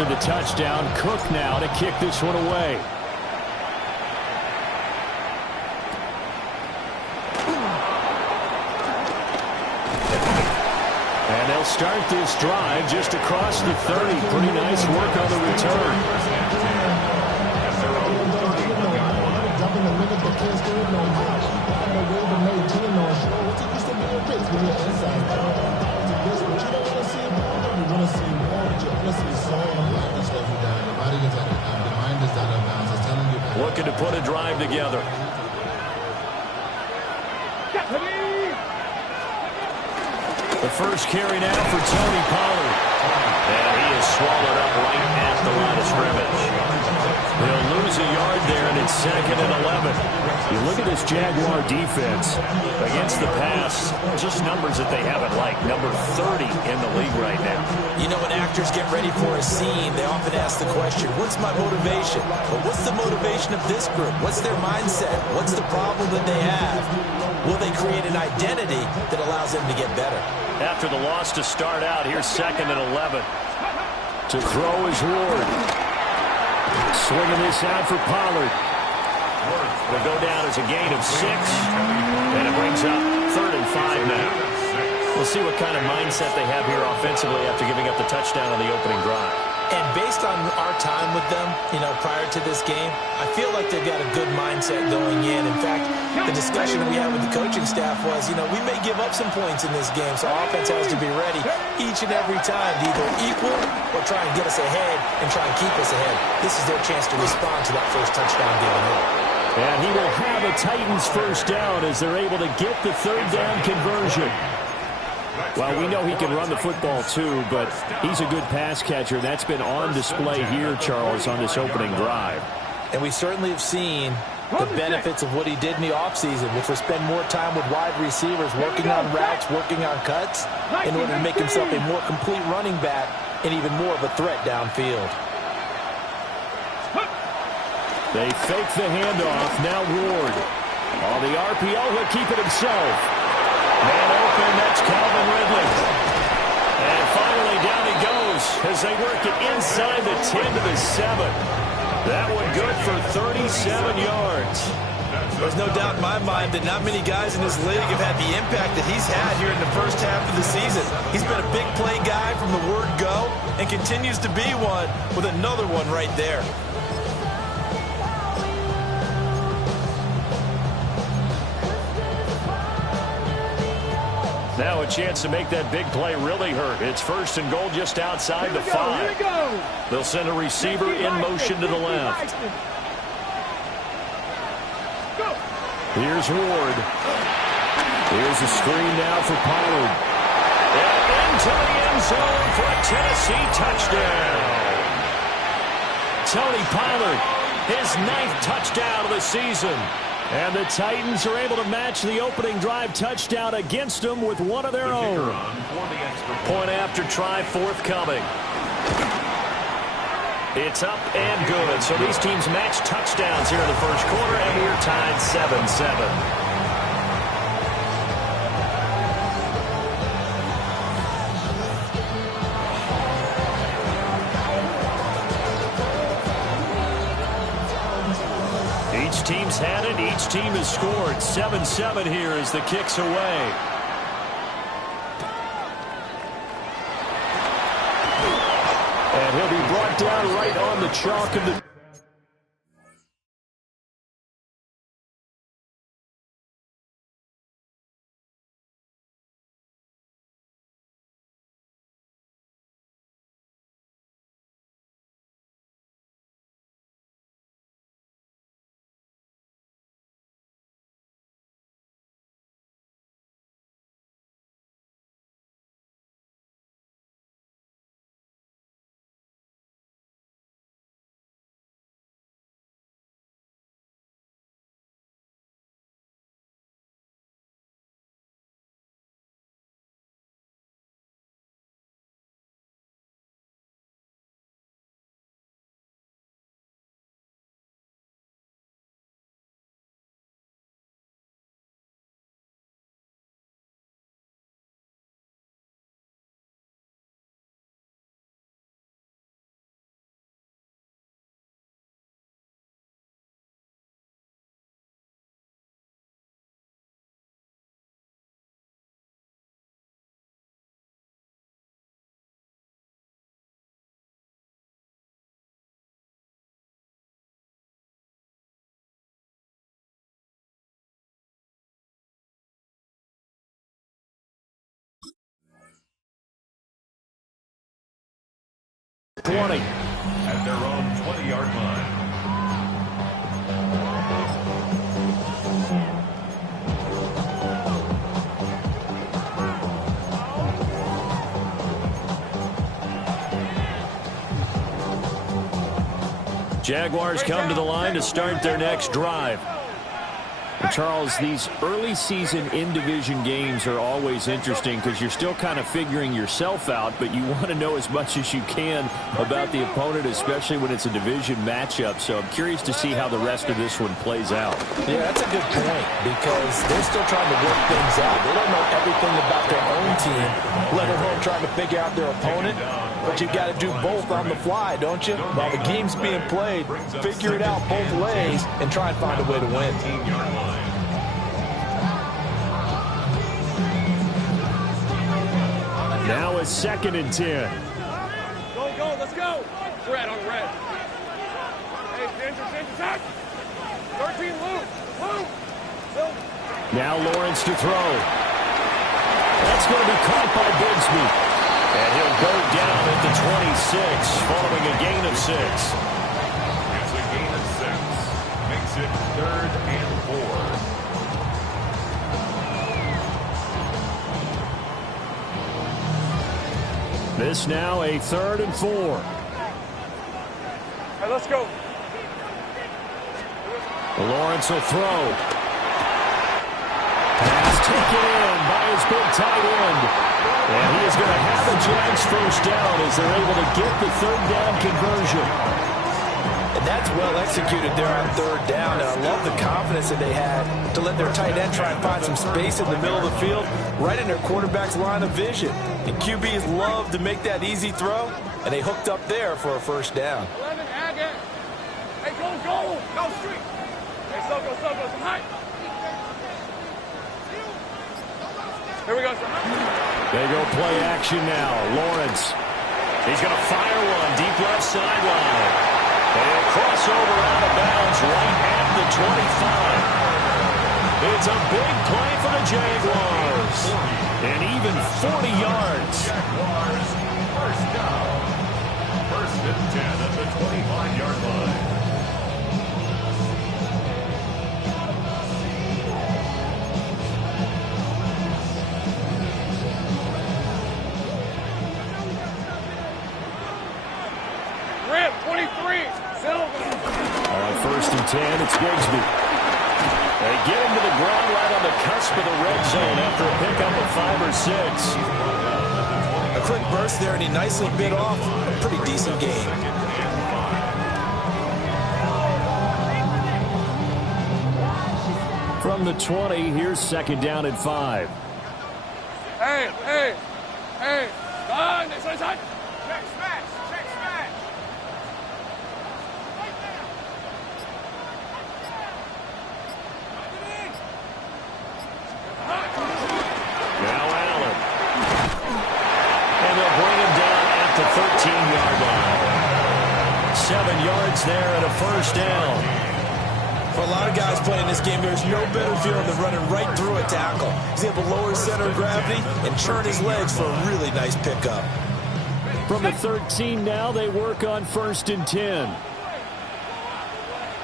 after the touchdown. Cook now to kick this one away. And they'll start this drive just across the 30. Pretty nice work on the return. Looking to put a drive together. The first carry now for Tony Pollard. And he is swallowed up right at the line of scrimmage. They'll lose a yard there, and it's 2nd and 11. You look at this Jaguar defense against the pass, just numbers that they haven't liked. Number 30 in the league right now. You know, when actors get ready for a scene, they often ask the question, what's my motivation? But what's the motivation of this group? What's their mindset? What's the problem that they have? Will they create an identity that allows them to get better? After the loss to start out, here's 2nd and 11. To throw is Ward. Swinging this out for Pollard. Will go down as a gain of 6. And it brings up 3rd and 5 now. We'll see what kind of mindset they have here offensively after giving up the touchdown on the opening drive. And based on our time with them, prior to this game, I feel like they've got a good mindset going in. In fact, the discussion we had with the coaching staff was, we may give up some points in this game, so offense has to be ready each and every time to either equal or try and get us ahead and try and keep us ahead. This is their chance to respond to that first touchdown given up. And he will have a Titans first down as they're able to get the 3rd down conversion. Well, we know he can run the football too, but he's a good pass catcher. That's been on display here, Charles, on this opening drive. And we certainly have seen the benefits of what he did in the offseason, which was spend more time with wide receivers, working on routes, working on cuts, in order to make himself a more complete running back and even more of a threat downfield. They fake the handoff. Now Ward. On the RPO, he'll keep it himself. Man open, that's Calvin Ridley. And finally down he goes as they work it inside the 10 to the 7. That one good for 37 yards. There's no doubt in my mind that not many guys in this league have had the impact that he's had here in the first half of the season. He's been a big play guy from the word go and continues to be one with another one right there. Now a chance to make that big play really hurt. It's 1st and goal just outside the 5. They'll send a receiver in motion to the left. Here's Ward. Here's a screen now for Pollard. And into the end zone for a Tennessee touchdown. Tony Pollard, his 9th touchdown of the season. And the Titans are able to match the opening drive touchdown against them with one of their own. Point after try forthcoming. It's up and good. So these teams match touchdowns here in the first quarter, and we're tied 7-7. Each team's had it. Each team has scored. 7-7 here as the kick's away. And he'll be brought down right on the chalk of the 20. At their own 20-yard line. Jaguars come to the line to start their next drive. And Charles, these early season in-division games are always interesting because you're still kind of figuring yourself out, but you want to know as much as you can about the opponent, especially when it's a division matchup. So I'm curious to see how the rest of this one plays out. Yeah, that's a good point because they're still trying to work things out. They don't know everything about their own team, let alone trying to figure out their opponent. But you got to do both on the fly, don't you? While the game's being played, figure it out both ways and try and find a way to win. Now a 2nd and 10. Go, let's go. Red on red. Hey, Ginger, 13, Lou. Now Lawrence to throw. That's going to be caught by Bigsby. And he'll go down at the 26, following a gain of 6. It's a gain of 6. Makes it 3rd and 4. This now a 3rd and 4. All right, let's go. Lawrence will throw. Pass taken in by his big tight end. And he is going to have the Jags first down as they're able to get the 3rd down conversion. And that's well executed there on 3rd down. And I love the confidence that they had to let their tight end try and find some space in the middle of the field, right in their quarterback's line of vision. And QBs love to make that easy throw, and they hooked up there for a first down. 11, Agate. Hey, go, street. Hey, Soko, some height. Here we go, They go play action now. Lawrence. He's going to fire one deep left sideline. And he'll cross over out of bounds right at the 25. It's a big play for the Jaguars. And even 40 yards. Jaguars first down. 1st and 10 at the 25-yard line. Rip, 23, Silver. All right, 1st and 10, it's Bigsby. They get him to the ground right on the cusp of the red zone after a pickup of 5 or 6. A quick burst there, and he nicely bit off a pretty decent gain. From the 20, here's 2nd down and 5. Hey. Done. Next side. Check smash. Now Allen. And they'll bring him down at the 13-yard line. 7 yards there and a first down. For a lot of guys playing this game, there's no better feeling than running right through a tackle. He's able to lower his center of gravity and churn his legs for a really nice pickup. From the 13 now, they work on 1st and 10.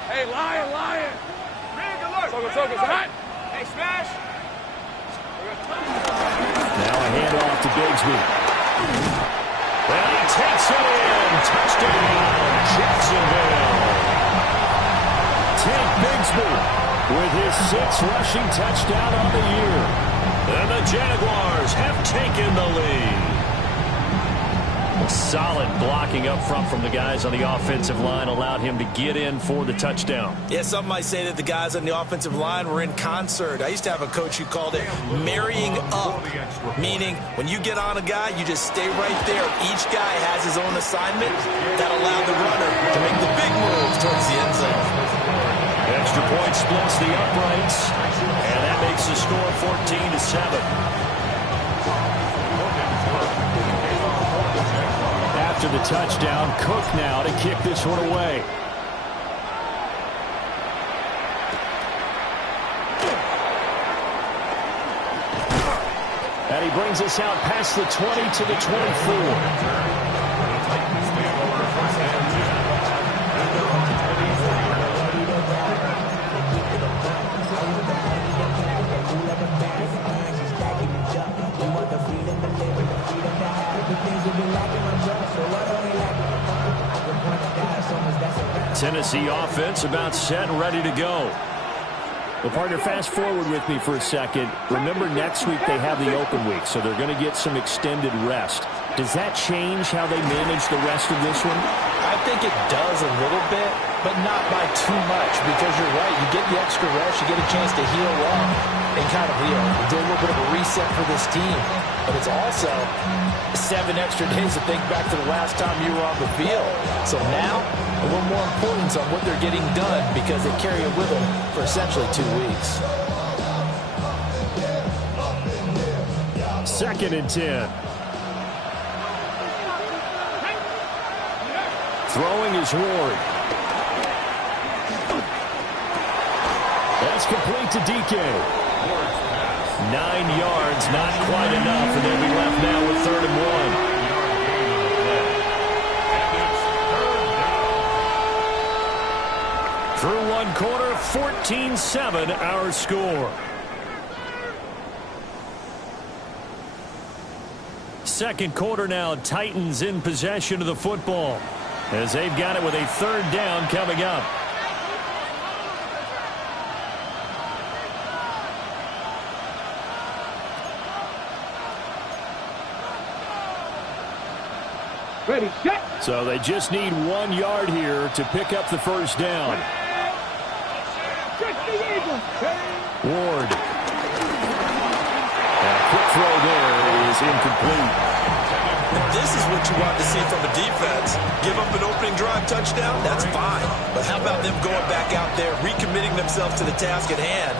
Hey, Lion. Big alert. Soko, hot. Hey, smash. Now a handoff to Bigsby. Well, he takes it in. Touchdown, Jacksonville. Tank Bigsby with his 6th rushing touchdown on the year. And the Jaguars have taken the lead. Solid blocking up front from the guys on the offensive line allowed him to get in for the touchdown. Yeah, some might say that the guys on the offensive line were in concert. I used to have a coach who called it marrying up, meaning when you get on a guy, you just stay right there. Each guy has his own assignment that allowed the runner to make the big moves towards the end zone. Extra point splits the uprights, and that makes the score 14-7. After the touchdown, Cook now to kick this one away. And he brings us out past the 20 to the 24. Tennessee offense about set and ready to go. Well, partner, fast forward with me for a second. Remember, next week they have the open week, so they're going to get some extended rest. Does that change how they manage the rest of this one? I think it does a little bit, but not by too much, because you're right. You get the extra rest, you get a chance to heal up and kind of, do a little bit of a reset for this team. But it's also 7 extra days to think back to the last time you were on the field. So now, a little more importance on what they're getting done because they carry it with them for essentially 2 weeks. 2nd and 10. Throwing is Ward. That's complete to DK. 9 yards, not quite enough, and they'll be left now with 3rd and 1. Through 1 quarter, 14-7 our score. 2nd quarter now, Titans in possession of the football as they've got it with a 3rd down coming up. Ready, set. So they just need 1 yard here to pick up the 1st down. Ward. A quick throw there is incomplete. Now, this is what you want to see from a defense. Give up an opening drive touchdown, that's fine. But how about them going back out there, recommitting themselves to the task at hand,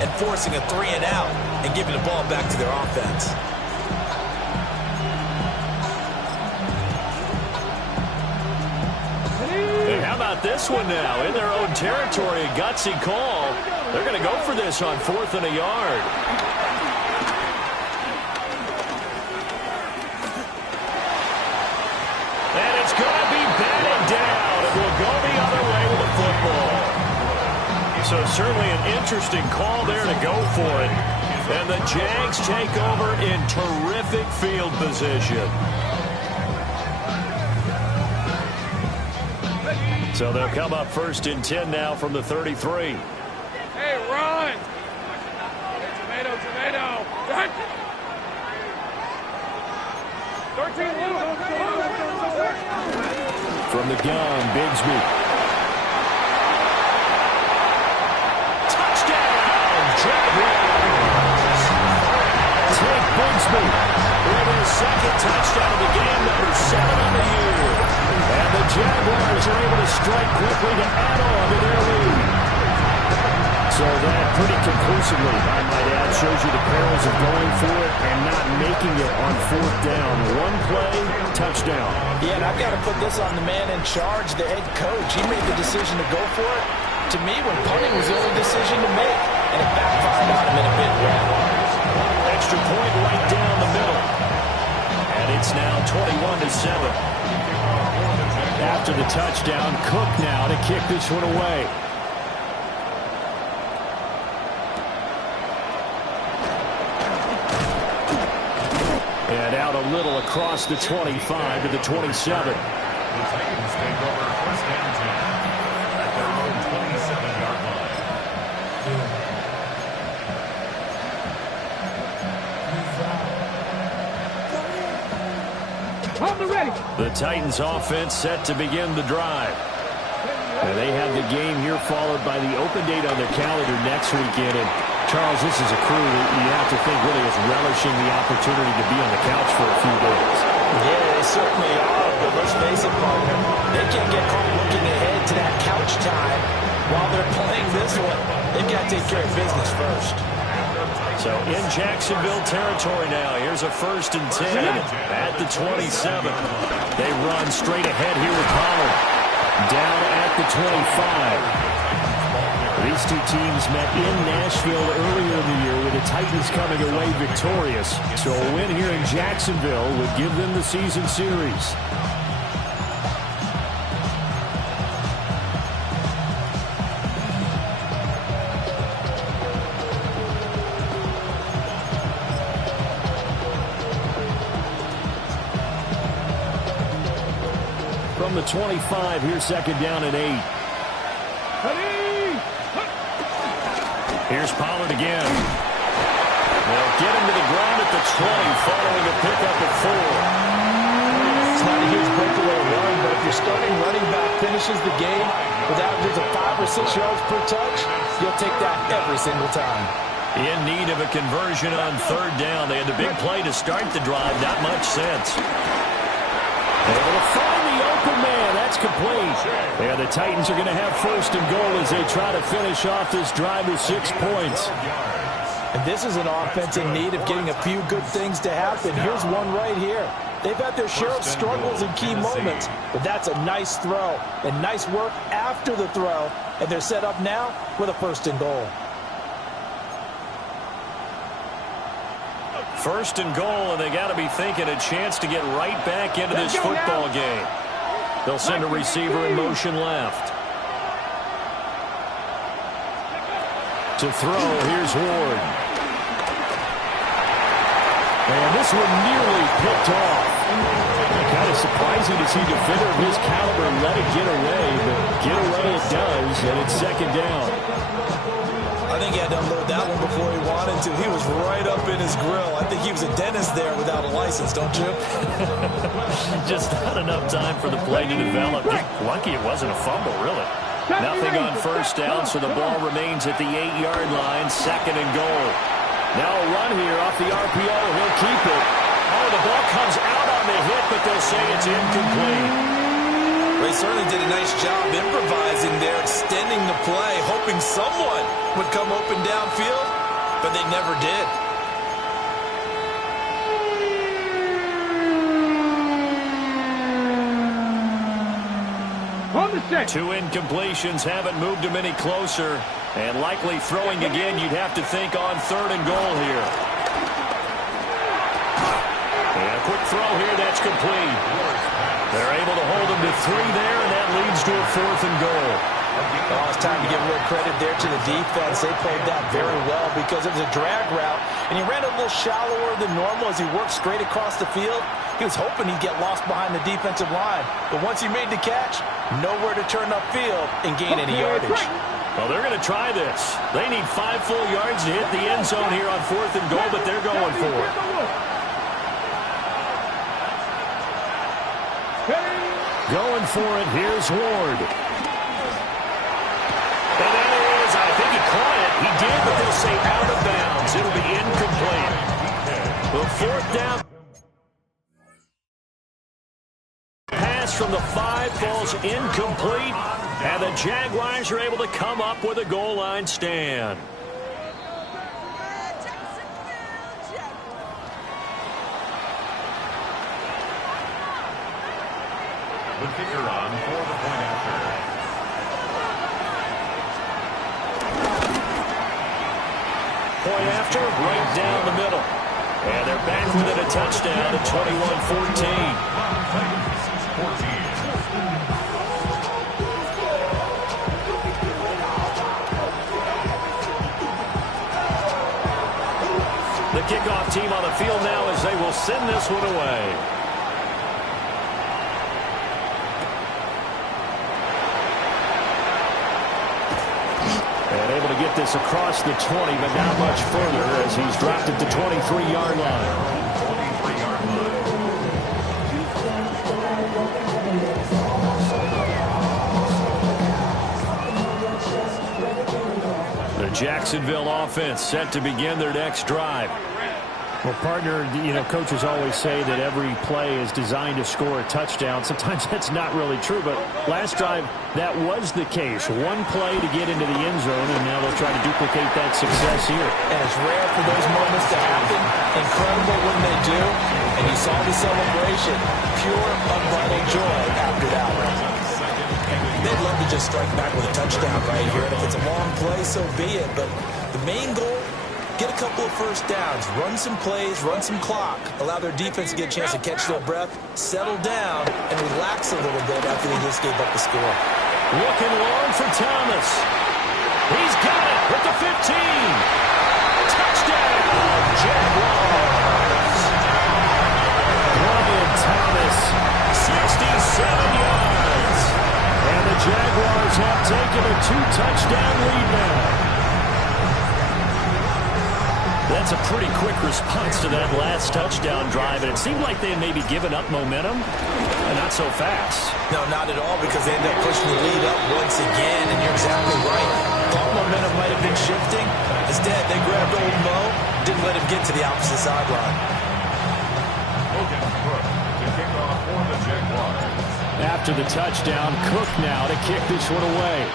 and forcing a 3 and out and giving the ball back to their offense? And how about this one now? In their own territory, a gutsy call. They're going to go for this on 4th and a yard. And it's going to be batted down. It will go the other way with the football. So certainly an interesting call there to go for it. And the Jags take over in terrific field position. So they'll come up 1st and 10 now from the 33. Hey, run. Hey, tomato, tomato. Run. 13. From the gun, Bigsby. Touchdown, Jaguars. Take Bigsby with his 2nd touchdown of the game, number 7 on the year. And the Jaguars are able to strike quickly to add on to their lead. So that pretty conclusively, I might add, shows you the perils of going for it and not making it on 4th down. 1 play, touchdown. Yeah, and I've got to put this on the man in charge, the head coach. He made the decision to go for it. To me, when punting was the only decision to make, and it backfired on him in a big way. Extra point right down the middle. And it's now 21-7. After the touchdown, Cook now to kick this one away. And out a little across the 25 to the 27. The Titans take over 1st and 10 at their own 27-yard line. The Titans offense set to begin the drive. And they have the game here followed by the open date on their calendar next weekend. And Charles, this is a crew that you have to think really is relishing the opportunity to be on the couch for a few days. Yeah, they certainly are, but let's face it, partner. They can't get caught looking ahead to that couch time while they're playing this one. They've got to take care of business first. So in Jacksonville territory now. Here's a 1st and 10 at the 27. They run straight ahead here with Pollard. Down at the 25. These two teams met in Nashville earlier in the year with the Titans coming away victorious. So a win here in Jacksonville would give them the season series. From the 25, here's 2nd down and 8. Here's Pollard again. They'll get him to the ground at the 20, following a pickup at 4. It's not a huge breakaway run, but if your starting running back finishes the game with averages of 5 or 6 yards per touch, you'll take that every single time. In need of a conversion on third down. They had the big play to start the drive. Not much sense. Able to find the open man. That's complete. Yeah, the Titans are going to have first and goal as they try to finish off this drive with 6 points. And this is an offense in need of getting a few good things to happen. Here's one right here. They've had their share of struggles in key moments, but that's a nice throw and nice work after the throw. And they're set up now with a first and goal. First and goal, and they got to be thinking a chance to get right back into this football game. They'll send a receiver in motion left. To throw, here's Ward. And this one nearly picked off. Kind of surprising to see a defender of his caliber let it get away, but get away it does, and it's second down. I think he had to unload that one before he wanted to. He was right up in his grill. I think he was a dentist there without a license, don't you? Just not enough time for the play to develop. Lucky it wasn't a fumble, really. Nothing on first down, so the ball remains at the 8-yard line, second and goal. Now a run here off the RPO. He'll keep it. Oh, the ball comes out on the hit, but they'll say it's incomplete. They certainly did a nice job improvising there, extending the play, hoping someone would come open downfield, but they never did. On the set. 2 incompletions haven't moved him any closer, and likely throwing again, you'd have to think on third and goal here. And a quick throw here, that's complete. They're able to hold him to 3 there, and that leads to a fourth and goal. Oh, it's time to give a little credit there to the defense. They played that very well because it was a drag route, and he ran a little shallower than normal as he worked straight across the field. He was hoping he'd get lost behind the defensive line, but once he made the catch, nowhere to turn upfield and gain any yardage. Well, they're going to try this. They need 5 full yards to hit the end zone here on fourth and goal, but they're going for it. Going for it, here's Ward. And that is, I think he caught it. He did, but they'll say out of bounds. It'll be incomplete. The fourth down pass from the 5 falls incomplete, and the Jaguars are able to come up with a goal line stand. The kicker on for the point after. Point after, right down the middle. And they're back within a touchdown at 21-14. The kickoff team on the field now as they will send this one away. And able to get this across the 20, but not much further as he's dropped at the 23-yard line. The Jacksonville offense set to begin their next drive. Well, partner, coaches always say that every play is designed to score a touchdown. Sometimes that's not really true, but last drive, that was the case. One play to get into the end zone, and now they'll try to duplicate that success here. And it's rare for those moments to happen. Incredible when they do. And you saw the celebration. Pure, unbridled joy after that one. They'd love to just strike back with a touchdown right here. And if it's a long play, so be it. But the main goal, get a couple of first downs, run some plays, run some clock, allow their defense to get a chance to catch their breath, settle down, and relax a little bit after they just gave up the score. Looking long for Thomas. He's got it with the 15. Touchdown, Jaguars. Brian Thomas, 67 yards. And the Jaguars have taken a 2-touchdown lead now. That's a pretty quick response to that last touchdown drive, and it seemed like they had maybe given up momentum, and not so fast. No, not at all, because they ended up pushing the lead up once again, and you're exactly right. Thought momentum might have been shifting. Instead, they grabbed Old Mo, didn't let him get to the opposite sideline. Logan Cook to kick off for the Jaguars. After the touchdown, Cook now to kick this one away.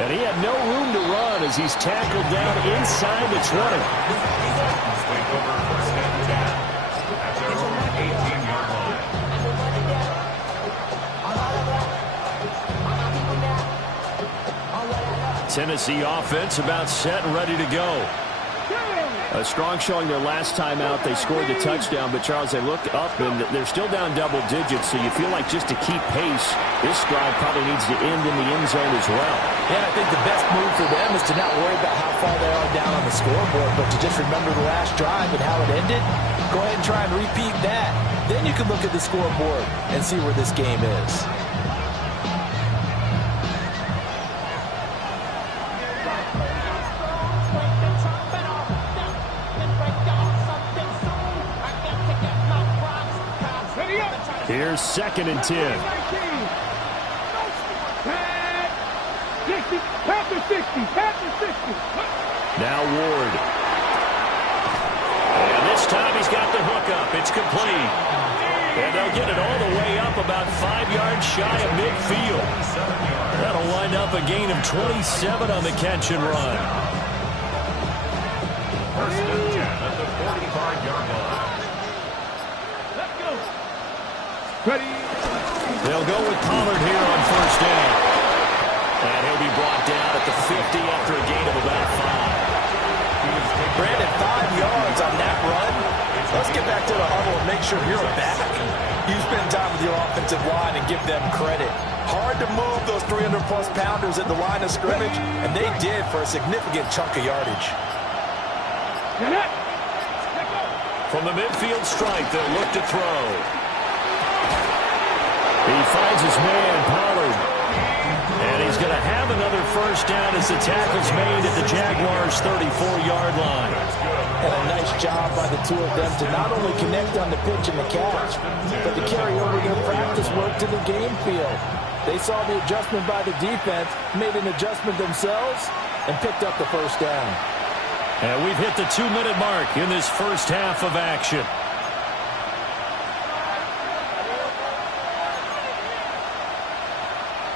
And he had no room to run as he's tackled down inside the 20. Swing over first and 10 at their own 18-yard line. Tennessee offense about set and ready to go. A strong showing their last time out. They scored the touchdown, but, Charles, they looked up, and they're still down double digits, so you feel like just to keep pace, this drive probably needs to end in the end zone as well. Yeah, I think the best move for them is to not worry about how far they are down on the scoreboard, but to just remember the last drive and how it ended. Go ahead and try and repeat that. Then you can look at the scoreboard and see where this game is. Here's 2nd and 10. Now Ward. And this time he's got the hook up. It's complete. And they'll get it all the way up about 5 yards shy of midfield. That'll wind up a gain of 27 on the catch and run. First and 10 at the 45-yard line. They'll go with Pollard here on first down. And he'll be brought down at the 50 after a gain of about 5. Brandon, 5 yards on that run. Let's get back to the huddle and make sure you're back. You spend time with your offensive line and give them credit. Hard to move those 300-plus pounders at the line of scrimmage, and they did for a significant chunk of yardage. From the midfield stripe, they'll look to throw. He finds his man, Pollard. And he's going to have another first down as the tackle's made at the Jaguars' 34-yard line. And a nice job by the two of them to not only connect on the pitch and the catch, but to carry over their practice work to the game field. They saw the adjustment by the defense, made an adjustment themselves, and picked up the first down. And we've hit the 2-minute mark in this first half of action.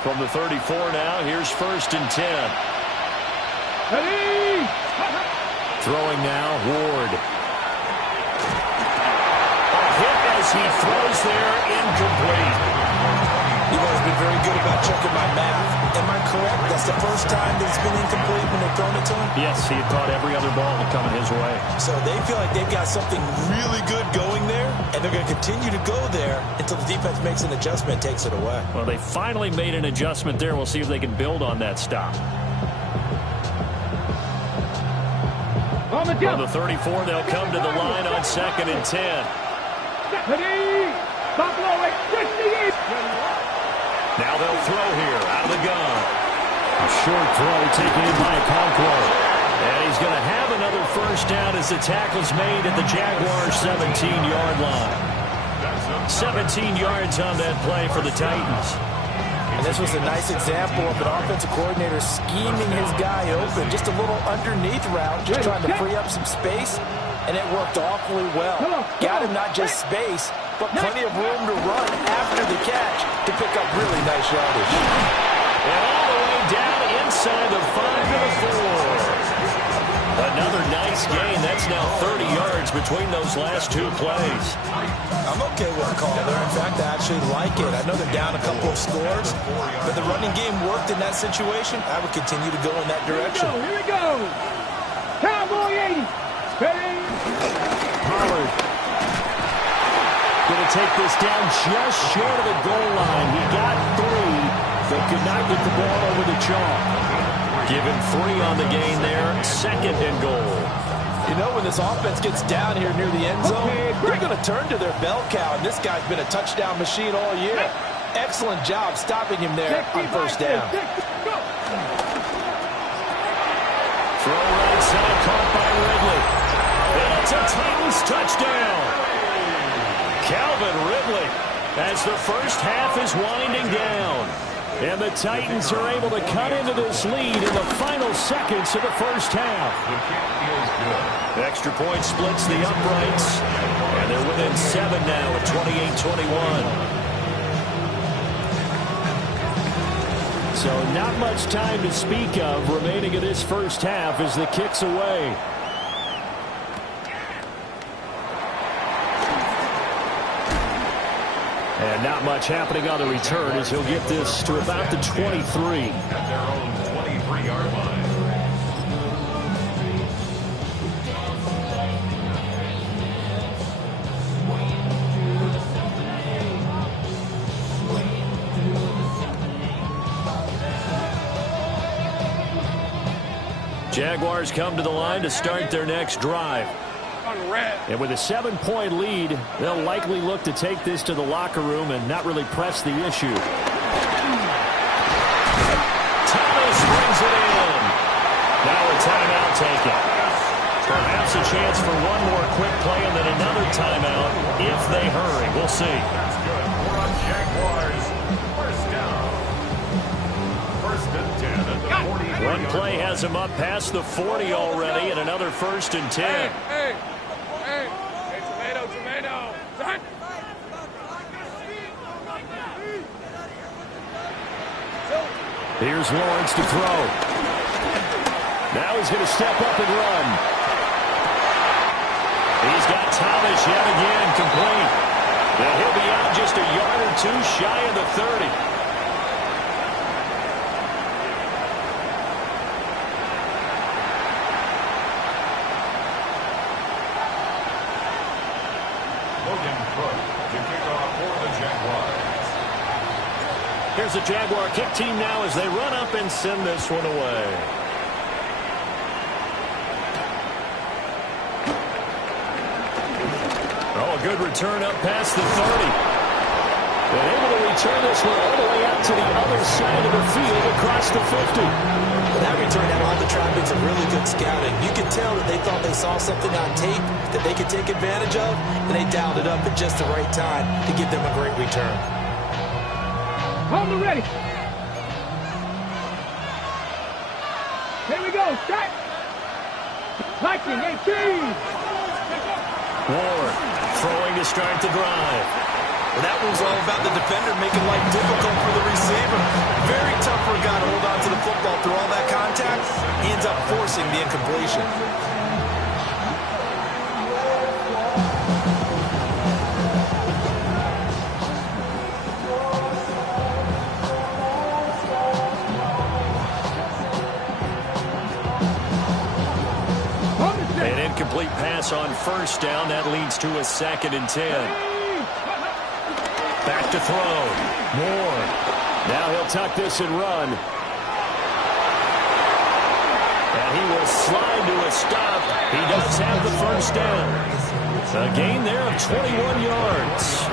From the 34 now, here's 1st and 10. Throwing now, Ward. A hit as he throws there, incomplete. You guys have been very good about checking my math. Am I correct? That's the first time that it's been incomplete when they've thrown it to him? Yes, he had caught every other ball coming his way. So they feel like they've got something really good going there, and they're going to continue to go there until the defense makes an adjustment and takes it away. Well, they finally made an adjustment there. We'll see if they can build on that stop. From the 34, they'll come to the line on 2nd and 10. Now they'll throw here out of the gun. A short throw taken in by Okonkwo. And he's going to have another first down as the tackle's made at the Jaguars' 17-yard line. 17 yards on that play for the Titans. And this was a nice example of an offensive coordinator scheming his guy open. Just a little underneath route, just trying to free up some space, and it worked awfully well. Got him not just space, but plenty of room to run after the catch to pick up really nice yardage. And all the way down inside the 5 to the 4. Another nice gain. That's now 30 yards between those last two plays. I'm okay with the call there. In fact, I actually like it. I know they're down a couple of scores, but the running game worked in that situation. I would continue to go in that direction. Here we go. Cowboy 80. Ready? Pollard going to take this down just short of the goal line. He got 3, but could not get the ball over the chalk. Given 3 on the gain there, 2nd and goal. You know, when this offense gets down here near the end zone, they're going to turn to their bell cow, and this guy's been a touchdown machine all year. Excellent job stopping him there on first down. Throw right side, caught by Ridley. And it's a Titans touchdown. Calvin Ridley, as the first half is winding down. And the Titans are able to cut into this lead in the final seconds of the first half. Extra point splits the uprights. And they're within 7 now at 28-21. So not much time to speak of remaining in this first half as the kick's away. And not much happening on the return as he'll get this to about the 23. At their own 23-yard line. Jaguars come to the line to start their next drive. And with a 7-point lead, they'll likely look to take this to the locker room and not really press the issue. Thomas brings it in. Now a timeout taken. Perhaps a chance for one more quick play and then another timeout if they hurry. We'll see. That's good. We're on Jaguars. First down. First and 10 at the 40. One play has him up past the 40 already, and another first and 10. Hey, tomato. Son. Here's Lawrence to throw. Now he's going to step up and run. He's got Thomas yet again complete. Now he'll be out just a yard or two shy of the 30. Here's the Jaguar kick team now as they run up and send this one away. Oh, a good return up past the 30. And able to return this one all the way out to the other side of the field across the 50. That return had all the trappings of really good scouting. You could tell that they thought they saw something on tape that they could take advantage of, and they dialed it up at just the right time to give them a great return. Hold it ready. Here we go. Start. Viking 18. Ward throwing to start the drive. Well, that was all about the defender making life difficult for the receiver. Very tough for a guy to hold on to the football through all that contact. He ends up forcing the incompletion. An incomplete pass on first down. That leads to a 2nd and 10. Back to throw. Moore. Now he'll tuck this and run. And he will slide to a stop. He does have the first down. A gain there of 21 yards.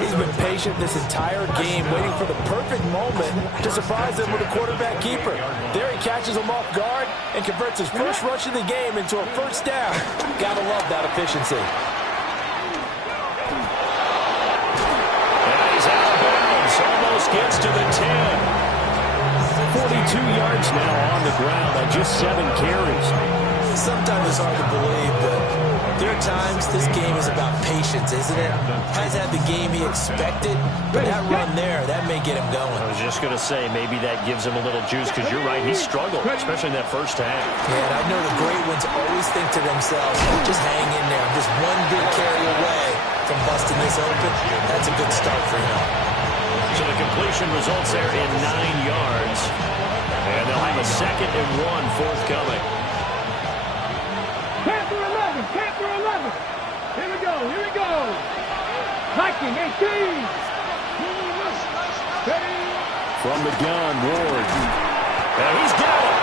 He's been patient this entire game, waiting for the perfect moment to surprise them with a quarterback keeper. There he catches him off guard and converts his first rush of the game into a first down. Gotta love that efficiency. And he's out of bounds. Almost gets to the 10. 42 yards now on the ground on just 7 carries. Sometimes it's hard to believe, but there are times this game is about patience, isn't it? Has had the game he expected, but that run there, that may get him going. I was just going to say, maybe that gives him a little juice, because you're right, he struggled, especially in that first half. Yeah, and I know the great ones always think to themselves, just hang in there. Just one big carry away from busting this open. That's a good start for him. So the completion results there in 9 yards. And they'll have a 2nd and 1 forthcoming. Panther 11. Here we go. Viking 18. From the gun, Ward. And he's got it.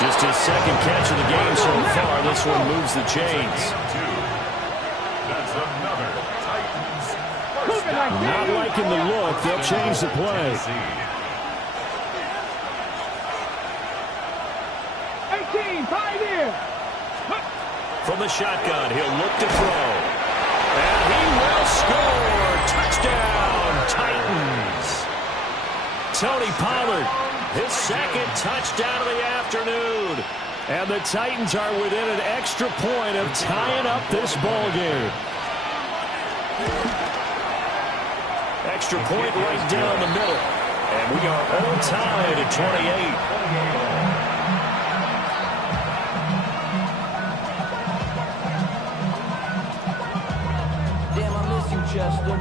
Just his second catch of the game so far. This one moves the chains. That's another Titans first down. Not liking the look. They'll change the play. 18, tight end. From the shotgun, he'll look to throw. And he will score. Touchdown, Titans. Tony Pollard, his second touchdown of the afternoon. And the Titans are within an extra point of tying up this ball game. Extra point right down the middle. And we are all tied at 28. Chester,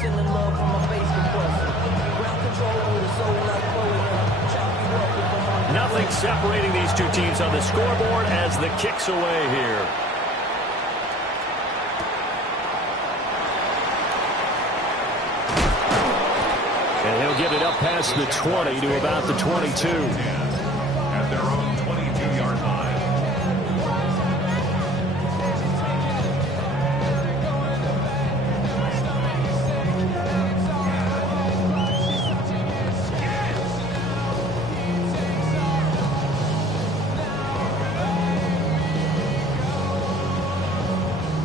sending love from my Facebook buster. Ground control with a soul like Chloe. Chop you up with my Nothing separating these two teams on the scoreboard as the kick's away here. And he'll get it up past the 20 to about the 22. At their own 22-yard line.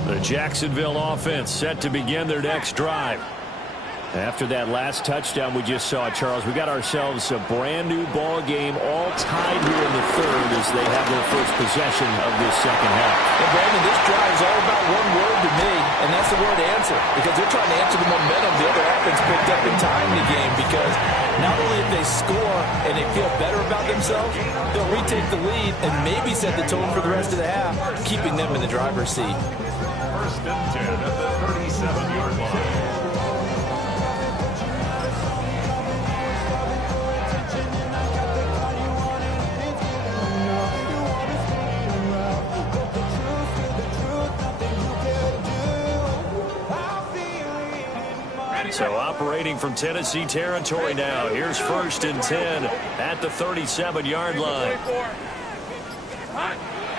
The Jacksonville offense set to begin their next drive. After that last touchdown we just saw, Charles, we got ourselves a brand new ball game, all tied here in the third as they have their first possession of this second half. And Brandon, this drive is all about one word to me, and that's the word answer. Because they're trying to answer the momentum the other offense picked up in tying the game. Because not only if they score and they feel better about themselves, they'll retake the lead and maybe set the tone for the rest of the half, keeping them in the driver's seat. First and 10 at the 37-yard line. So operating from Tennessee territory now. Here's first and 10 at the 37-yard line.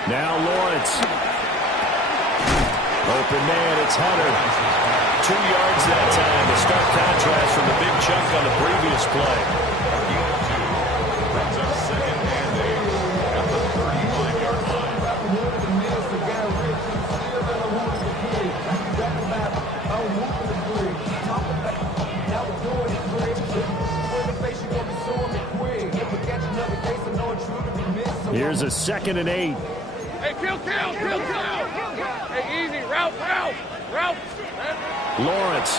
Now Lawrence. Open man, it's Hunter. 2 yards that time. A stark contrast from the big chunk on the previous play. Brings up second and 8 at the 35-yard line. Here's a 2nd and 8. Hey, kill. Hey, easy. Route. Lawrence.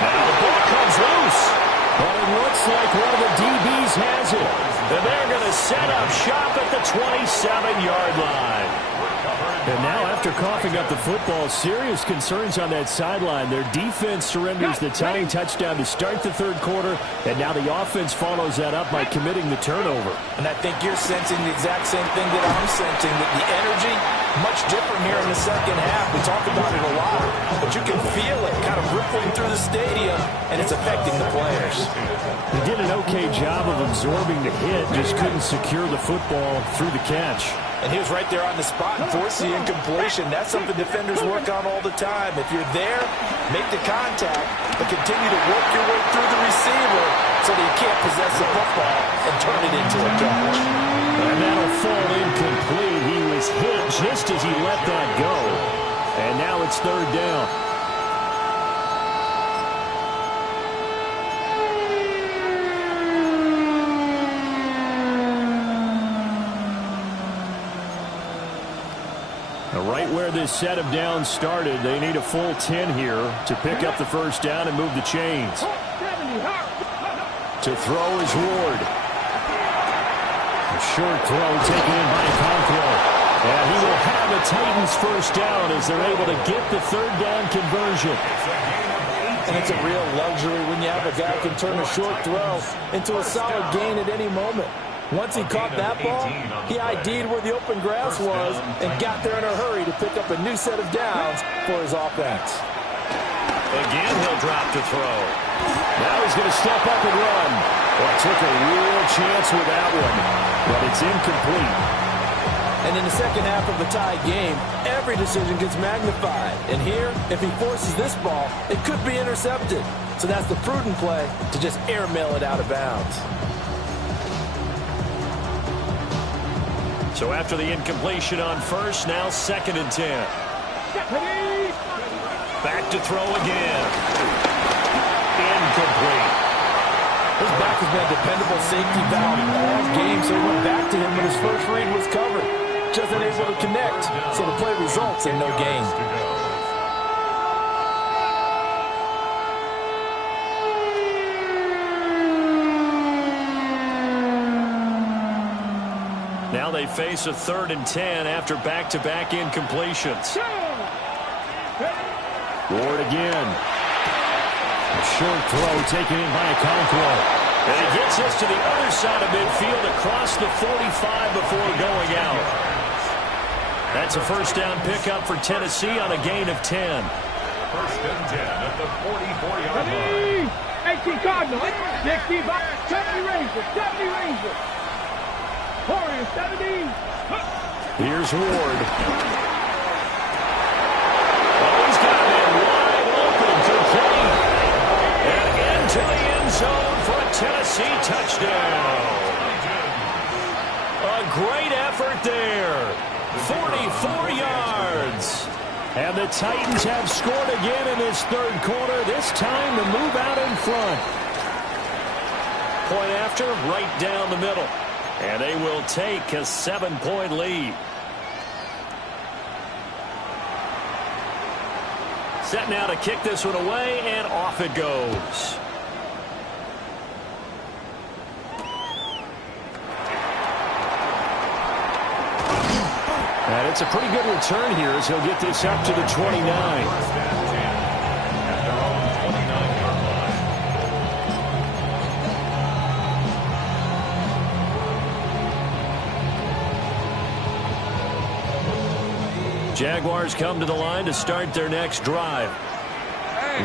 Now the ball comes loose. But it looks like one of the DBs has it. And they're going to set up shop at the 27-yard line. And now after coughing up the football, serious concerns on that sideline. Their defense surrenders the tying touchdown to start the third quarter, and now the offense follows that up by committing the turnover. And I think you're sensing the exact same thing that I'm sensing, that the energy, much different here in the second half. We talk about it a lot, but you can feel it kind of rippling through the stadium, and it's affecting the players. He did an okay job of absorbing the hit, just couldn't secure the football through the catch. And he was right there on the spot and forced the incompletion. That's something defenders work on all the time. If you're there, make the contact, but continue to work your way through the receiver so that you can't possess the football and turn it into a catch. And that'll fall incomplete. He was hit just as he let that go. And now it's third down. Right where this set of downs started, they need a full 10 here to pick up the first down and move the chains. To throw is Ward. A short throw taken in by Conquo. And he will have the Titans first down as they're able to get the third down conversion. And it's a real luxury when you have a guy who can turn a short throw into a solid gain at any moment. Once he caught that ball, he ID'd where the open grass was and got there in a hurry to pick up a new set of downs for his offense. Again, he'll drop to throw. Now he's going to step up and run. Well, took a real chance with that one, but it's incomplete. And in the second half of a tied game, every decision gets magnified. And here, if he forces this ball, it could be intercepted. So that's the prudent play to just airmail it out of bounds. So after the incompletion on first, now 2nd and 10. Back to throw again. Incomplete. His back has been a dependable safety valve all game, so he went back to him when his first read was covered. Just unable to connect, so the play results in no gain. Now they face a 3rd and 10 after back-to-back incompletions. Ward again. A short throw taken in by Okonkwo. And he gets us to the other side of midfield across the 45 before going out. That's a first down pickup for Tennessee on a gain of 10. 1st and 10 at the 44-yard line. 18 Cardinals, 65, 70 Rangers, 70 Rangers. Warriors, 70. Here's Ward. Oh, he's got him wide open, complete. And into the end zone for a Tennessee touchdown. A great effort there. 44 yards. And the Titans have scored again in this 3rd quarter, this time to move out in front. Point after, right down the middle. And they will take a 7-point lead. Set now to kick this one away, and off it goes. And it's a pretty good return here as he'll get this up to the 29. 1st and 10 at their own 29-yard line. Jaguars come to the line to start their next drive.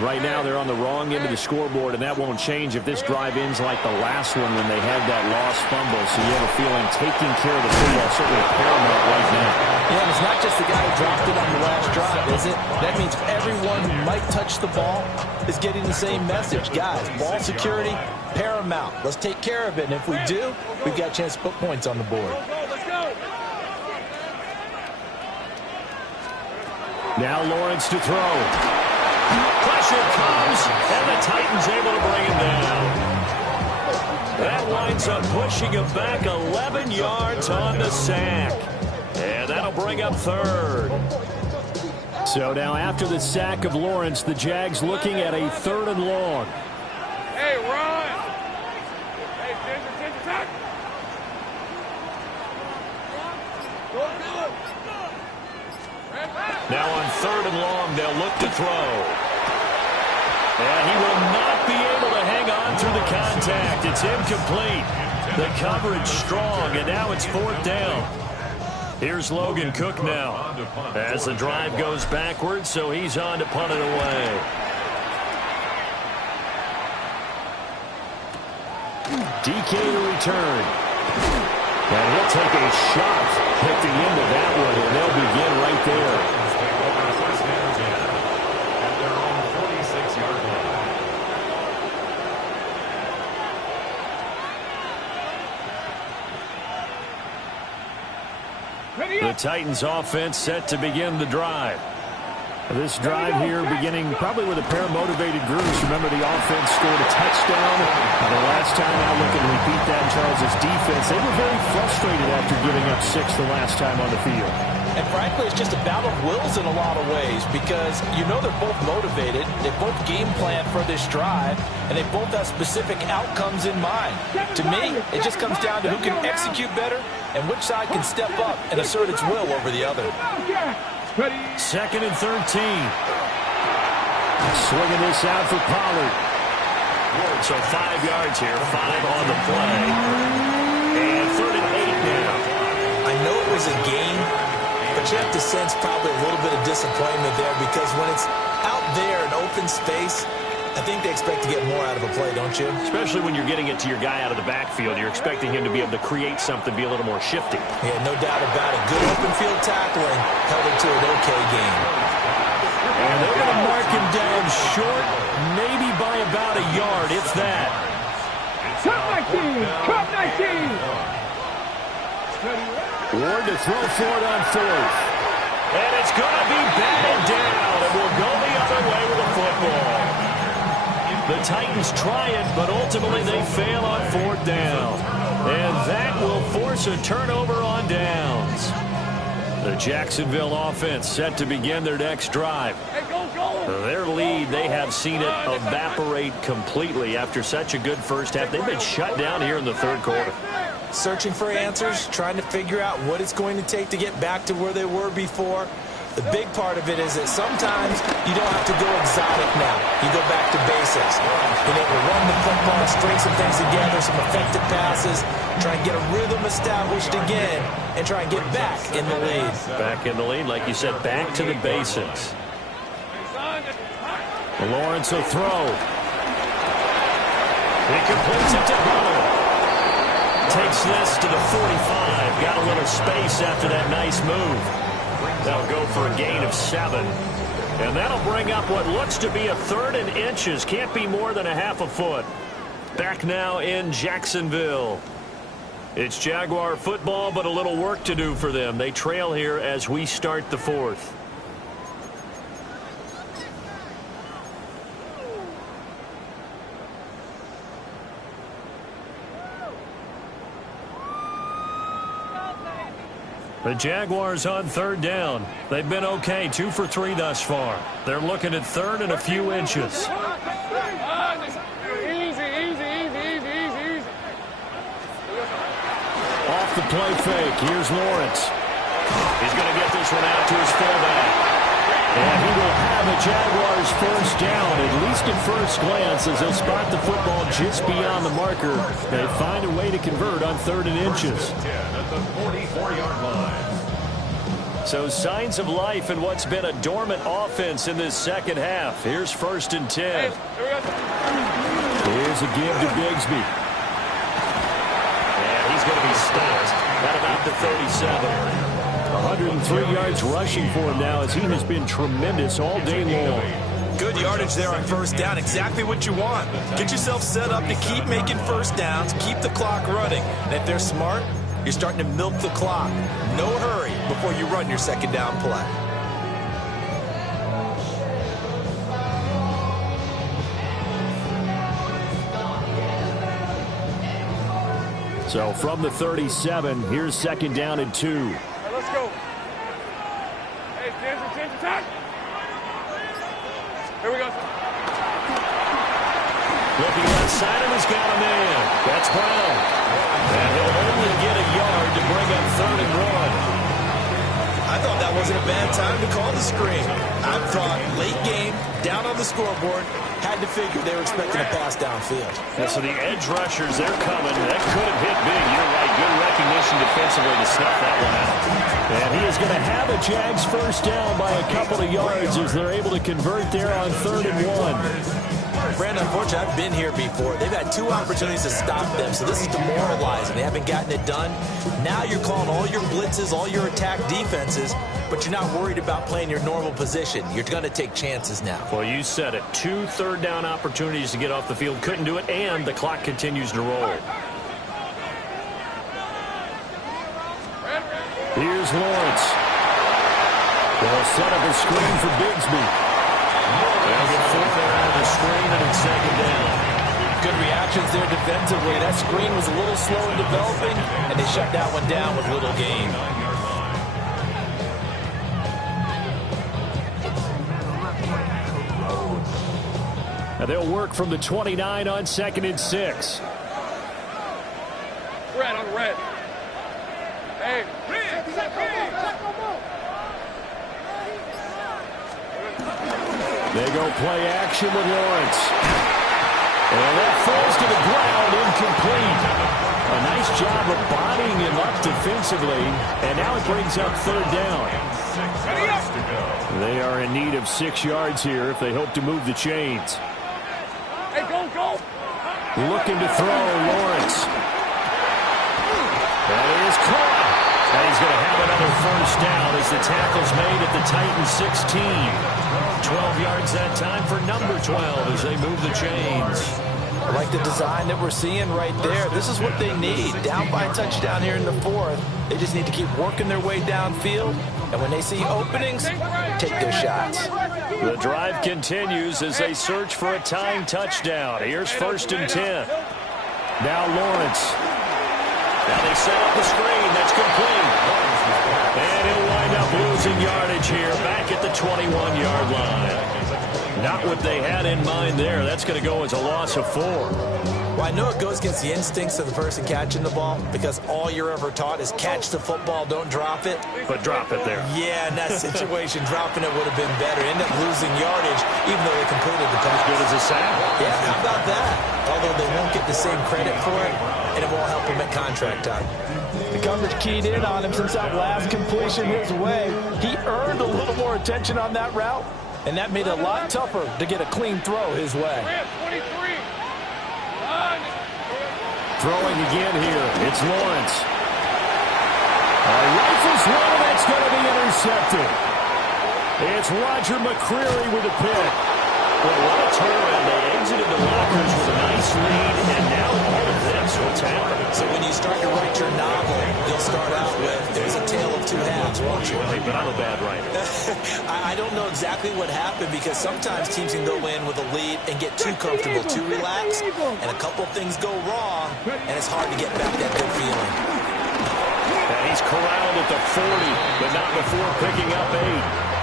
Right now they're on the wrong end of the scoreboard, and that won't change if this drive ends like the last one when they had that lost fumble. So you have a feeling taking care of the football certainly paramount right now. Yeah, and it's not just the guy who dropped it on the last drive, is it? That means everyone who might touch the ball is getting the same message. Guys, ball security, paramount. Let's take care of it, and if we do, we've got a chance to put points on the board. Now Lawrence to throw. Pressure comes, and the Titans able to bring him down. That winds up pushing him back 11 yards on the sack. And that'll bring up 3rd. So now after the sack of Lawrence, the Jags looking at a 3rd and long. Hey, run! Hey, Ginger, tack! Now on 3rd and long, they'll look to throw. And he will not be able to hang on through the contact. It's incomplete. The coverage strong, and now it's 4th down. Here's Logan Cook now as the drive goes backwards, so he's on to punt it away. DK to return. And he'll take a shot at the end of that one, and they'll begin right there. 1st and 10 at their own 46-yard line. The Titans offense set to begin the drive. This drive here beginning probably with a pair of motivated groups. Remember, the offense scored a touchdown. The last time out, looking to repeat that in Charles' defense. They were very frustrated after giving up 6 the last time on the field. And frankly, it's just a battle of wills in a lot of ways because you know they're both motivated, they both game plan for this drive, and they both have specific outcomes in mind. To me, it just comes down to who can execute better and which side can step up and assert its will over the other. 2nd and 13. Swinging this out for Pollard. So 5 yards here, 5 on the play. And 3rd and 8 now. I know it was a gain, but you have to sense probably a little bit of disappointment there because when it's out there in open space, I think they expect to get more out of a play, don't you? Especially when you're getting it to your guy out of the backfield. You're expecting him to be able to create something, be a little more shifty. Yeah, no doubt about it. Good open field tackling held it to an okay game. And they're going to mark him down short, maybe by about a yard, if that. Top 19! Top 19! Ward to throw for it on fourth. And it's going to be batted down. It will go the other way with the football. The Titans try it, but ultimately they fail on fourth down. And that will force a turnover on downs. The Jacksonville offense set to begin their next drive. Hey, go, go! Their lead, they have seen it evaporate completely after such a good first half. They've been shut down here in the third quarter. Searching for answers, trying to figure out what it's going to take to get back to where they were before. The big part of it is that sometimes you don't have to go exotic now. You go back to basics. Being able to run the football, string some things together, some effective passes, try and get a rhythm established again, and try and get back in the lead. Back in the lead, like you said, back to the basics. Lawrence will throw. He completes it to Hunter. Takes this to the 45. Got a little space after that nice move. That'll go for a gain of 7. And that'll bring up what looks to be a 3rd and inches. Can't be more than a half a foot. Back now in Jacksonville. It's Jaguar football, but a little work to do for them. They trail here as we start the 4th. The Jaguars on 3rd down. They've been okay, 2 for 3 thus far. They're looking at 3rd and a few inches. Easy, easy, easy, easy, easy. Off the play fake, here's Lawrence. He's going to get this one out to his fullback. And he will have a Jaguars first down, at least at first glance, as they'll spot the football just beyond the marker. They find a way to convert on 3rd and inches. 10 at the 44-yard line. So signs of life in what's been a dormant offense in this second half. Here's 1st and 10. Here's a give to Bigsby. And he's going to be stopped at about the 37. 103 yards rushing for him now as he has been tremendous all day long. Good yardage there on 1st down. Exactly what you want. Get yourself set up to keep making first downs, keep the clock running. And if they're smart, you're starting to milk the clock. No hurry before you run your 2nd down play. So from the 37, here's 2nd down and 2. Let's go. Hey, attention, attack. Here we go. Looking left side, and he's got a man. That's Brown. And he'll only get a yard to bring up 3rd and 1. I thought that wasn't a bad time to call the screen. I thought late game, down on the scoreboard, had to figure they were expecting a pass downfield. Yeah, so the edge rushers, they're coming. That could have hit big. You're right. Good recognition defensively to snuff that one out. And he is going to have a Jags first down by a couple of yards as they're able to convert there on 3rd and 1. Brandon, unfortunately, I've been here before. They've had 2 opportunities to stop them, so this is demoralizing. They haven't gotten it done. Now you're calling all your blitzes, all your attack defenses, but you're not worried about playing your normal position. You're going to take chances now. Well, you said it. 2 third down opportunities to get off the field. Couldn't do it, and the clock continues to roll. Here's Lawrence. They'll set up a screen for Bigsby. They'll get 4 there out of the screen, and it's 2nd down. Good reactions there defensively. That screen was a little slow in developing, and they shut that one down with little gain. Now they'll work from the 29 on 2nd and 6. Red on red. Hey, They go play action with Lawrence. And that falls to the ground, incomplete. A nice job of bodying him up defensively. And now it brings up 3rd down. Ready up to go. They are in need of 6 yards here if they hope to move the chains. Looking to throw, Lawrence. That is caught. And he's going to have another first down as the tackle's made at the Titans 16. 12 yards that time for number 12 as they move the chains. I like the design that we're seeing right there. This is what they need. Down by a touchdown here in the fourth. They just need to keep working their way downfield. And when they see openings, take their shots. The drive continues as they search for a tying touchdown. Here's 1st and 10. Now Lawrence. Now they set up the screen. That's complete. And he'll wind up losing yardage here back at the 21-yard line. Not what they had in mind there. That's going to go as a loss of 4. Well, I know it goes against the instincts of the person catching the ball because all you're ever taught is catch the football, don't drop it. But drop it there. Yeah, in that situation, dropping it would have been better. End up losing yardage, even though they completed the pass. As good as a sack. Yeah, how about that? Although they won't get the same credit for it, and it won't help them at contract time. The coverage keyed in on him since that last completion his way. He earned a little more attention on that route, and that made it a lot tougher to get a clean throw his way. 23. Throwing again here. It's Lawrence. Rifles one that's going to be intercepted. It's Roger McCreary with a pick. Well, what a turnaround. They exited the lockers with a nice lead, and now all of this. What's happening? So when you start to write your novel, you'll start out with, there's a tale of two halves, won't you? But I'm a bad writer. I don't know exactly what happened because sometimes teams can go in with a lead and get too comfortable, too relaxed, and a couple things go wrong, and it's hard to get back that good feeling. And he's corralled at the 40, but not before picking up 8.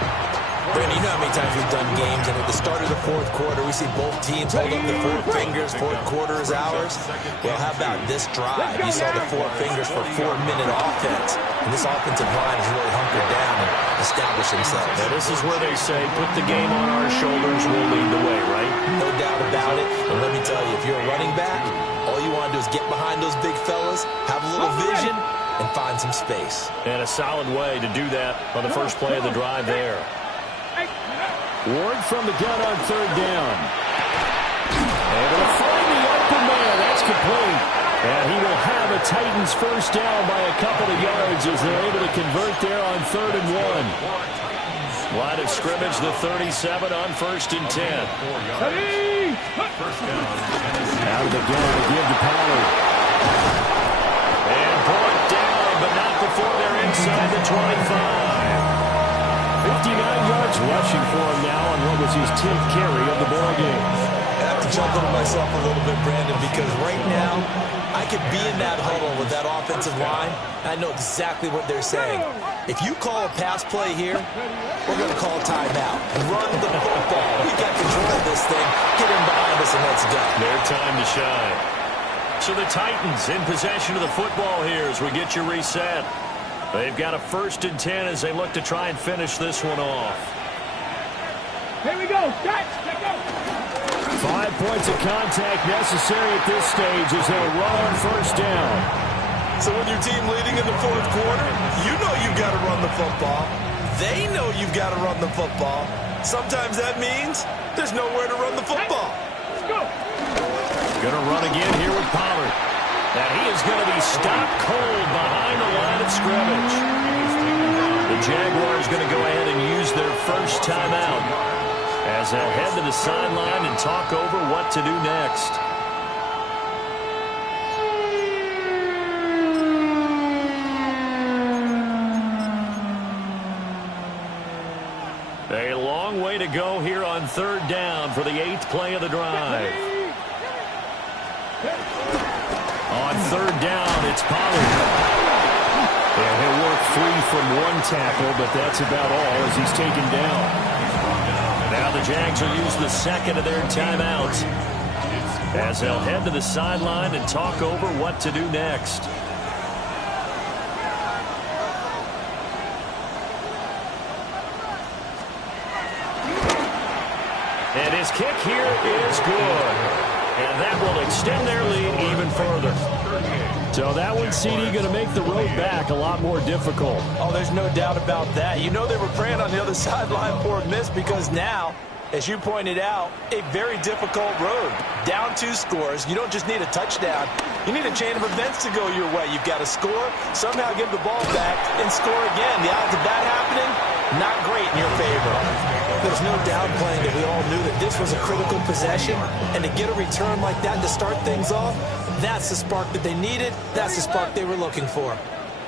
Brandon, you know how many times we've done games, and at the start of the fourth quarter, we see both teams hold up their 4 fingers, fourth quarter is ours. Well, how about this drive? You saw the 4 fingers for 4-minute offense, and this offensive line has really hunkered down and established themselves. Now, this is where they say, put the game on our shoulders, we'll lead the way, right? No doubt about it, and let me tell you, if you're a running back, all you want to do is get behind those big fellas, have a little vision, and find some space. And a solid way to do that on the first play of the drive there. Ward from the gun on 3rd down. Able to find the open man. That's complete. And he will have a Titans first down by a couple of yards as they're able to convert there on 3rd and 1. Line of scrimmage, the 37 on 1st and 10. Out of the gun to give to Pollard. And brought down, but not before they're inside the 25. 59 yards rushing for him now on what was his 10th carry of the ball game. I have to jump on myself a little bit, Brandon, because right now I could be in that huddle with that offensive line, and I know exactly what they're saying. If you call a pass play here, we're going to call a timeout. Run the football. We got control of this thing. Get in behind us and let's go. Their time to shine. So the Titans in possession of the football here as we get you reset. They've got a 1st and 10 as they look to try and finish this one off. Here we go. Catch. Let go. 5 points of contact necessary at this stage as they'll run on 1st down. So when your team leading in the fourth quarter, you know you've got to run the football. They know you've got to run the football. Sometimes that means there's nowhere to run the football. Let's go. Going to run again here with Pollard. And he is going to be stopped cold behind the line of scrimmage. The Jaguars going to go ahead and use their first timeout as they'll head to the sideline and talk over what to do next. A long way to go here on 3rd down for the 8th play of the drive. On 3rd down, it's Pollard. And he'll work free from one tackle, but that's about all as he's taken down. Now the Jags will use the 2nd of their timeouts as they'll head to the sideline and talk over what to do next. And his kick here is good. And that will extend their lead even further. So that one, CD, going to make the road back a lot more difficult. Oh, there's no doubt about that. You know they were praying on the other sideline for a miss because now As you pointed out, a very difficult road. Down 2 scores. You don't just need a touchdown. You need a chain of events to go your way. You've got to score, somehow give the ball back, and score again. The odds of that happening, not great in your favor. There's no downplaying that we all knew that this was a critical possession, and to get a return like that to start things off, that's the spark that they needed. That's the spark they were looking for.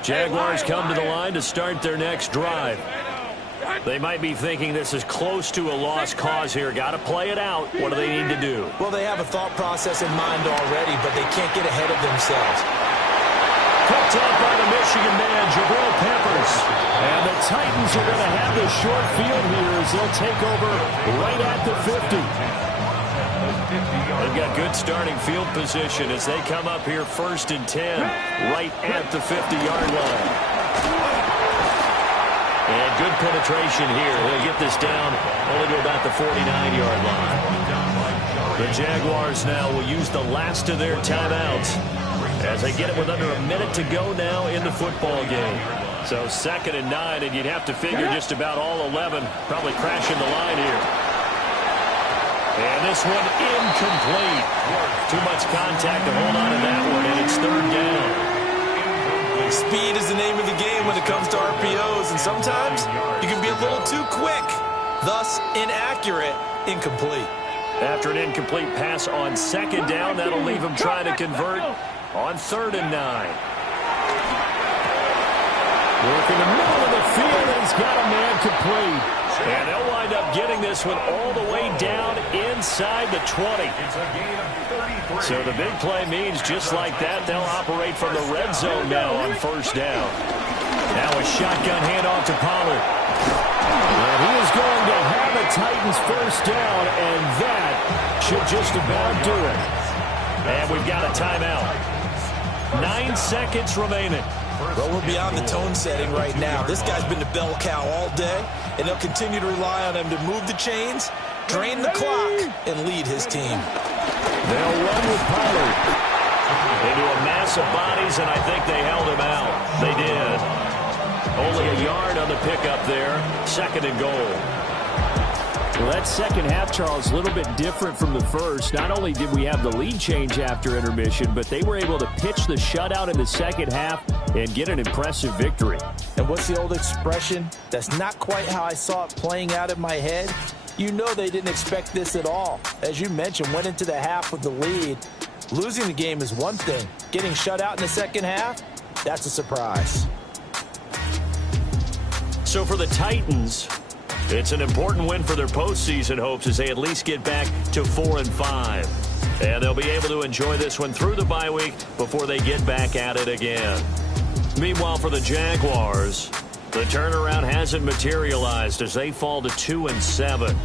Jaguars come to the line to start their next drive. They might be thinking this is close to a lost cause here. Got to play it out. What do they need to do? Well, they have a thought process in mind already, but they can't get ahead of themselves. Picked up by the Michigan man, Jabril Peppers. And the Titans are going to have the short field here as they'll take over right at the 50. They've got good starting field position as they come up here 1st and 10, right at the 50-yard line. And good penetration here. They'll get this down only to about the 49-yard line. The Jaguars now will use the last of their timeouts as they get it with under a minute to go now in the football game. So 2nd and 9, and you'd have to figure just about all 11 probably crashing the line here. And this one incomplete. Too much contact to hold on to that one, and it's 3rd down. Speed is the name of the game when it comes to RPOs, and sometimes you can be a little too quick, thus inaccurate, incomplete. After an incomplete pass on 2nd down, that'll leave him trying to convert on 3rd and 9. Working the middle of the field, and he's got a man complete. And they'll wind up getting this one all the way down inside the 20. So the big play means just like that, they'll operate from the red zone now on 1st down. Now a shotgun handoff to Pollard. And he is going to have the Titans 1st down, and that should just about do it. And we've got a timeout. 9 seconds remaining. Well, we're beyond the tone setting right now. This guy's been the bell cow all day, and they'll continue to rely on him to move the chains, drain the clock, and lead his team. They'll run with Pollard into a mass of bodies, and I think they held him out. They did. Only a yard on the pickup there. 2nd and goal. Well, that second half, Charles, a little bit different from the first. Not only did we have the lead change after intermission, but they were able to pitch the shutout in the second half and get an impressive victory. And what's the old expression? That's not quite how I saw it playing out in my head. You know they didn't expect this at all. As you mentioned, went into the half with the lead. Losing the game is one thing. Getting shut out in the second half, that's a surprise. So for the Titans, it's an important win for their postseason hopes as they at least get back to 4-5. And they'll be able to enjoy this one through the bye week before they get back at it again. Meanwhile, for the Jaguars, the turnaround hasn't materialized as they fall to 2-7.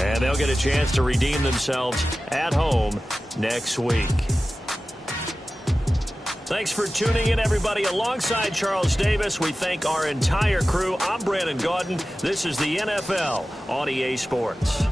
And they'll get a chance to redeem themselves at home next week. Thanks for tuning in, everybody. Alongside Charles Davis, we thank our entire crew. I'm Brandon Gaudin. This is the NFL on EA Sports.